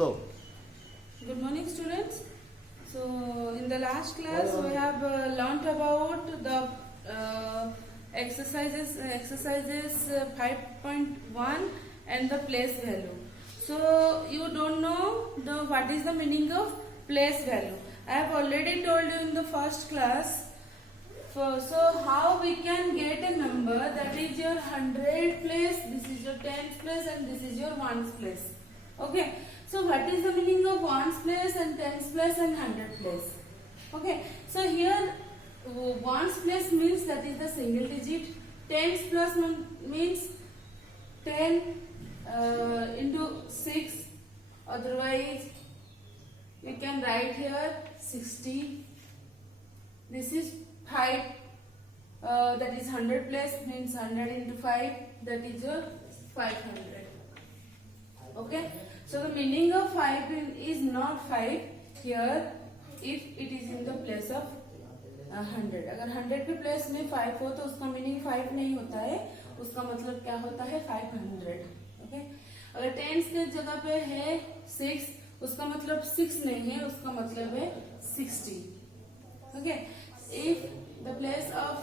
Go. Good morning, students. So, in the last class, we have learnt about the exercises 5.1 and the place value. So, you don't know what is the meaning of place value. I have already told you in the first class. So, how we can get a number that is your 100 place, this is your 10th place, and this is your 1's place. Okay. So what is the meaning of 1's place and 10's place and 100 place? Okay. So here 1's place means that is the single digit. 10's place means 10 into 6. Otherwise we can write here 60. This is 5. That is 100 place means 100 into 5. That is your 500. Okay. So the meaning of 5 is not 5 here if it is in the place of 100. अगर 100 के place में 5 हो तो उसका meaning 5 नहीं होता है, उसका मतलब क्या होता है 500. ओके. अगर 10 के जगह पे है 6, उसका मतलब 6 नहीं है, उसका मतलब है 60. Okay. If the place of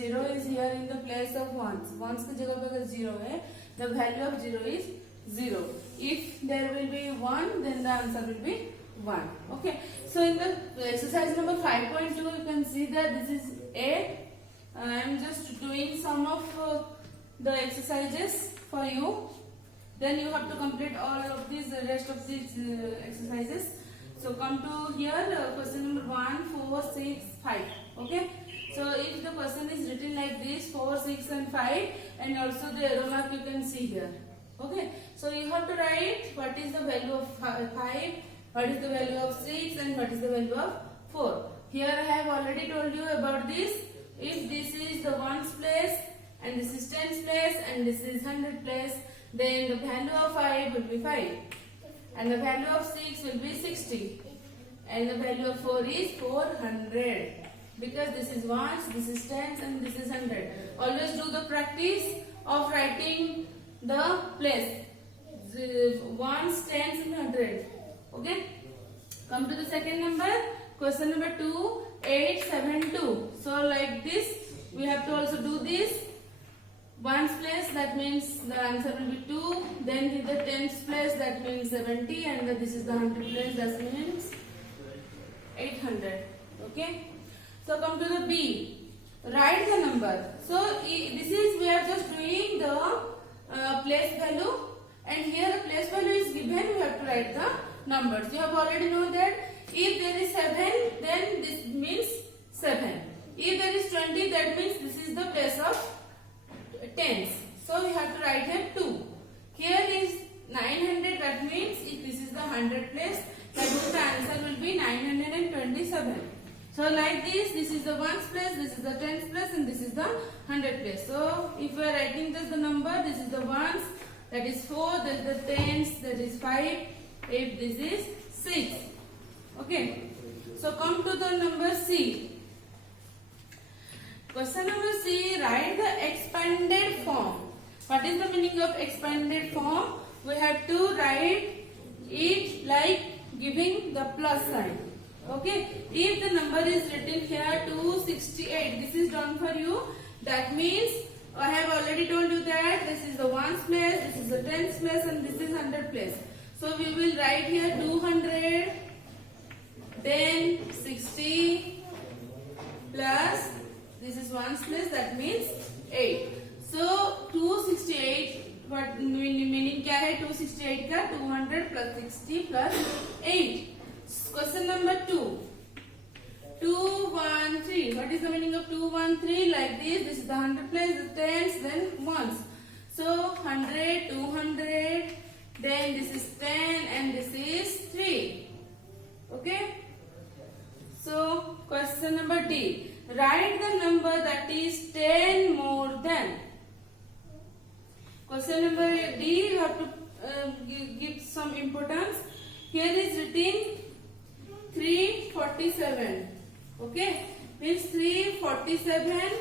0 is here in the place of 1's की जगह पे अगर 0 है, the value of 0 is 0. If there will be 1, then the answer will be 1. Okay. So in the exercise number 5.2, you can see that this is A. I am just doing some of the exercises for you. Then you have to complete all of these, the rest of these exercises. So come to here, question number 1, 4, 6, 5. Okay. So if the question is written like this, 4, 6 and 5, and also the arrow mark you can see here. Okay, so you have to write what is the value of 5, what is the value of 6, and what is the value of 4. Here I have already told you about this. If this is the 1's place, and this is 10's place, and this is 100 place, then the value of 5 will be 5, and the value of 6 will be 60, and the value of 4 is 400. Because this is 1's, this is 10's, and this is 100. Always do the practice of writing the place 1's, 10's and 100. Okay. Come to the second number. Question number 2, 8, 7, 2. So like this we have to also do this. 1's place, that means the answer will be 2. Then the 10th place, that means 70, and this is the 100 place, that means 800. Okay. So come to the B. Write the number. So this is, we are just doing the place value, and here the place value is given, we have to write the numbers. You have already know that if there is 7, then this means 7. If there is 20, that means this is the place of 10s. So you have to write here 2. Here is 900, that means if this is the 100 place, that means the answer will be 927. So like this is the 1's place, this is the 10's place, and this is the 100 place. So if we are writing just the number, this is the 1's, that is 4, that is the 10's, that is 5, if this is 6. Okay. So come to the number C. Question number C, write the expanded form. What is the meaning of expanded form? We have to write it like giving the plus sign. Okay, if the number is written here 268, this is done for you. That means I have already told you that this is the 1's place, this is the 10's place, and this is 100 place. So we will write here 200, then 60 plus this is 1's place, that means 8. So 268, what meaning क्या है 268 का 200 plus 60 plus 8. Question number 2. 213. What is the meaning of 213? Like this. This is the 100 place, the 10's, then 1's. So 100, 200, then this is 10, and this is 3. Okay. So question number D. Write the number that is 10 more than. Question number D. You have to give some importance. Here is written 347. Okay, means 347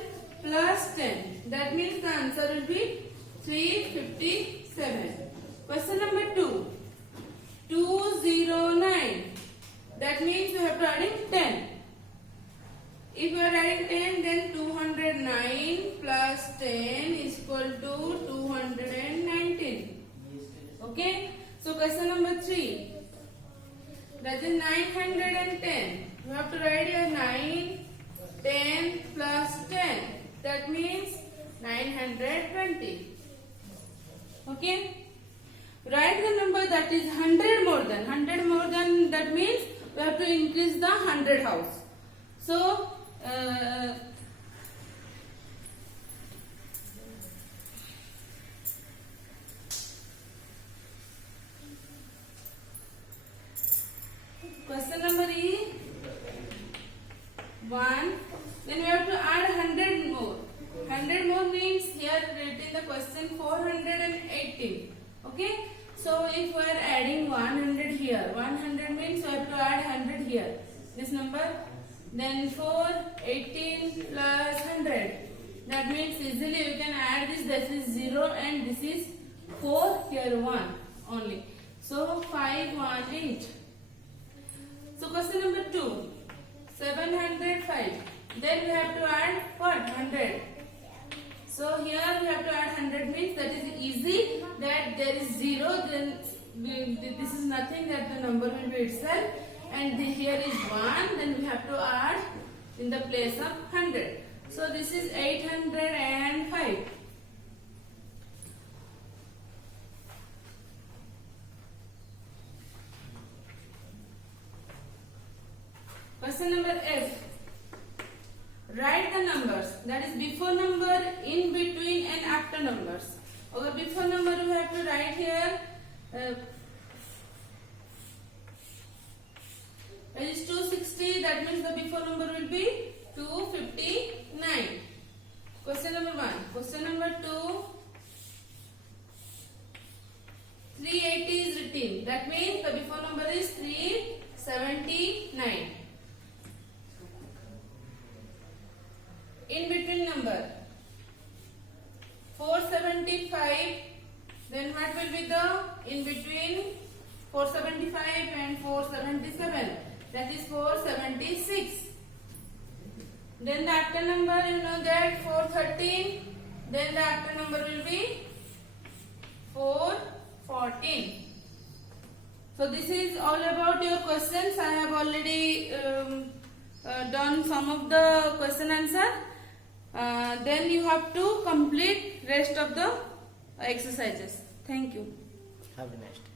plus 10. That means the answer will be 357. Question number 2. 20 That means we have to adding 10. If you are adding 10, then 209 plus 10 is equal to 219. Okay. So question number 3. That is 910. You have to write here 9, 10 plus 10. That means 920. Okay. Write the number that is 100 more than. 100 more than, that means we have to increase the 100 house. So, question number is 1. Then we have to add 100 more. 100 more means here written the question 418. Okay. So if we are adding 100 here, 100 means we have to add 100 here. This number. Then 418 plus 100. That means easily you can add this. This is 0 and this is 4. Here 1 only. So 518. So question number 2. 705. Then we have to add what? 100. So here we have to add 100 means that is easy, that there is 0, then this is nothing, that the number will be itself, and here is 1, then we have to add in the place of 100. So this is 805. Question number F. Write the numbers, that is before number, in between and after numbers. Okay, before number we have to write here it is 260, that means the before number will be 259. Question number 1. Question number 2, 380 is written, that means the before number is 379. In between number 475, then what will be the in between 475 and 477? That is 476. Then the after number, you know that 413, then the after number will be 414. So this is all about your questions. I have already done some of the question answer. Then you have to complete rest of the exercises. Thank you. Have a nice day.